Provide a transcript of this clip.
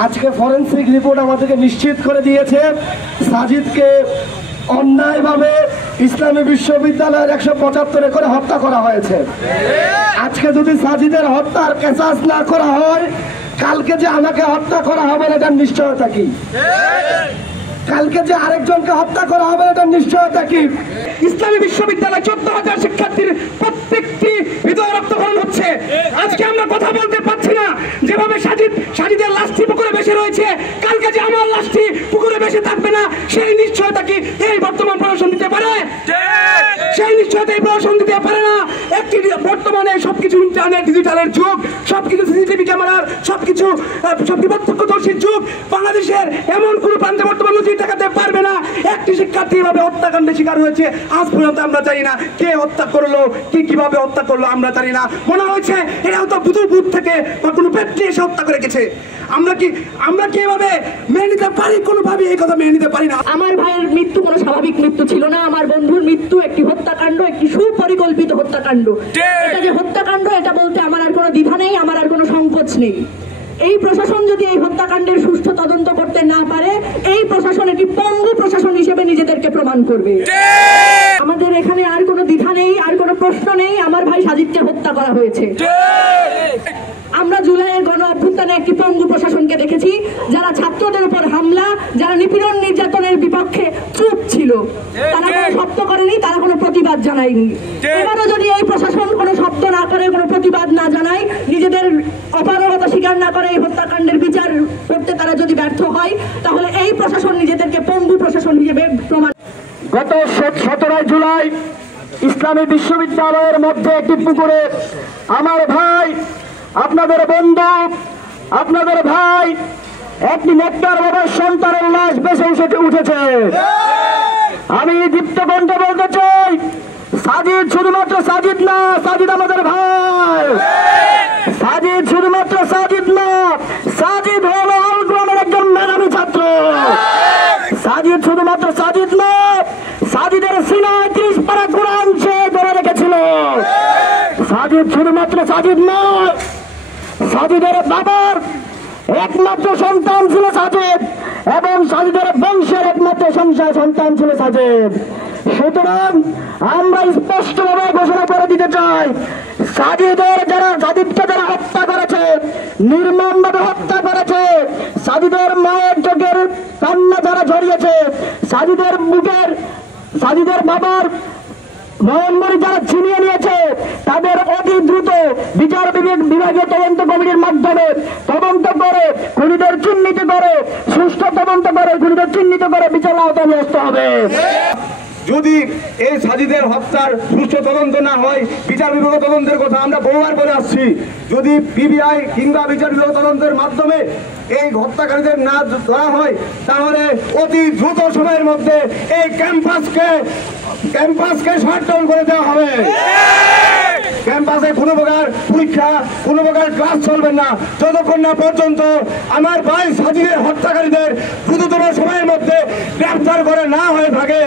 আজকে forensic report আমাদেরকে নিশ্চিত করে দিয়েছে সাজিদকে অন্যায়ভাবে ইসলামী বিশ্ববিদ্যালয়ের 175 একরে হত্যা করা হয়েছে। আজকে যদি সাজিদের হত্যার কেসাস না করা হয়, কালকে যে আমাকে হত্যা করা হবে এটার নিশ্চয়তা কি? কালকে যে আরেকজনকে হত্যা করা হবে এটার নিশ্চয়তা কি? ইসলামী বিশ্ববিদ্যালয় 14,000 শিক্ষার্থীর প্রত্যেকটি হৃদয় রক্তক্ষরণ হচ্ছে। আজকে আমরা কথা বলতে পারছি না। যেভাবে সাজিদের লাশটি পুকুরে ভেসে রয়েছে, কালকে যে আমার লাশটি পুকুরে ভেসে থাকবে না, সেই নিশ্চয়তা কি এই বর্তমান প্রশাসন দিতে পারে? সেই নিশ্চয়তা এই প্রশাসন দিতে পারে না। একটি বর্তমানে সবকিছু ইন্টারনেট ডিজিটালের যুগ, সবকিছু সিসিটিভি ক্যামেরার, সবকিছু প্রত্যক্ষদর্শীর যুগ। বাংলাদেশের এমন কোন প্রান্তে বর্তমান নজির দেখাতে পারবে না একটি শিক্ষার্থী এভাবে হত্যাকাণ্ডের শিকার হয়েছে। আজ পর্যন্ত আমরা জানি না কে হত্যা করলো, কিভাবে হত্যা করলো, আমরা জানি না। মনে হয়েছে এরা হয়তো বুধুর বুধ থেকে বা কোনো ব্যক্তি এসে হত্যা করে গেছে। আমরা কি এভাবে মেনে নিতে পারি? কোনোভাবে এই কথা মেনে নিতে পারি না। আমার ভাইয়ের মৃত্যু কোনো স্বাভাবিক মৃত্যু ছিল না। আমার বন্ধুর মৃত্যু একটি হত্যাকাণ্ড, একটি সুপরিকল্পিত হত্যাকাণ্ড। এটা যে হত্যাকাণ্ড এটা বলতে আমার আর কোনো দ্বিধা নেই, আমার আর কোনো সংকোচ নেই। এই প্রশাসন যদি এই হত্যাকাণ্ডের সুষ্ঠু তদন্ত করতে না পারে, এই প্রশাসন একটি পঙ্গু প্রশাসন হিসেবে নিজেদেরকে প্রমাণ করবে। আমাদের এখানে আর কোনো দ্বিধা নেই, আর কোনো প্রশ্ন নেই। আমার ভাই সাজিদকে হত্যা করা হয়েছে। আমরা জুলাইয়ের গণ অভ্যুত্থানে একটি পঙ্গু প্রশাসনকে দেখেছি, যারা ছাত্রদের উপর হামলা, যারা নিপীড়ন নির্যাতনের বিপক্ষে চুপ ছিল, তারা কোনো শব্দ করেনি, তারা কোনো প্রতিবাদ জানায়নি। এবারও যদি এই প্রশাসন কোনো শব্দ না করে, কোনো প্রতিবাদ না জানায়, নিজেদের অপারগতা স্বীকার না করে এই হত্যাকাণ্ডের বিচার করতে তারা যদি ব্যর্থ হয়, তাহলে এই প্রশাসন নিজেদেরকে পঙ্গু প্রশাসন হিসেবে প্রমাণ। গত 17 জুলাই ইসলামী বিশ্ববিদ্যালয়ের মধ্যে একটি পুকুরে আমার ভাই, আপনাদের বন্ধু, আপনাদের ভাই, একটি নেককার বাবার সন্তানের লাশ বেশে উঠেছে। আমি দীপ্ত কণ্ঠে বলতে চাই, সাজিদ শুধুমাত্র সাজিদ না, সাজিদ আমাদের ভাই। সাজিদ শুধুমাত্র সাজিদ না, সাজিদ হলো আল কোরআনের একজন মেধাবী ছাত্র। সাজিদ শুধুমাত্র সাজিদ না, সাজিদের সিনায় 30 পারা কোরআন সে ধরে রেখেছিল। সাজিদ শুধুমাত্র সাজিদ নয়, সাজিদের বাবার একমাত্র সন্তান ছিল সাজিদ, এবং সাজিদের বংশের একমাত্র সন্তান ছিল সাজিদ। সুতরাং আমরা স্পষ্টভাবে ঘোষণা করে দিতে চাই, সাজিদকে যারা হত্যা করেছে, নির্মমভাবে হত্যা করেছে, সাজিদের মায়ের চোখের কান্না যারা ঝরিয়েছে, সাজিদের বাবার মরণমণি যারা ছিনিয়ে নিয়েছে, তাদের অতি দ্রুত বিচার বিভাগীয় তদন্ত কমিটির মাধ্যমে তদন্ত করে খুনিদের চিহ্নিত করে, সুষ্ঠু তদন্ত করে খুনিদের চিহ্নিত করে বিচারের আওতায় নিয়ে আসতে হবে। যদি এই সাজিদের হত্যার সুষ্ঠু তদন্ত না হয়, বিচার বিভাগ তদন্তের কথা আমরা বহুবার বলে আসছি, যদি পিবিআই কিংবা বিচার বিভাগ তদন্তের মাধ্যমে এই হত্যাকারীদের না ধরা হয়, তাহলে অতি দ্রুত সময়ের মধ্যে এই ক্যাম্পাসকে শাটডাউন করে দেওয়া হবে। ক্যাম্পাসে কোনো প্রকার পরীক্ষা, কোনো প্রকার ক্লাস চলবে না, যতক্ষণ না পর্যন্ত আমার ভাই সাজিদের হত্যাকারীদের দ্রুততম সময়ের মধ্যে গ্রেফতার করে না হয়ে থাকে।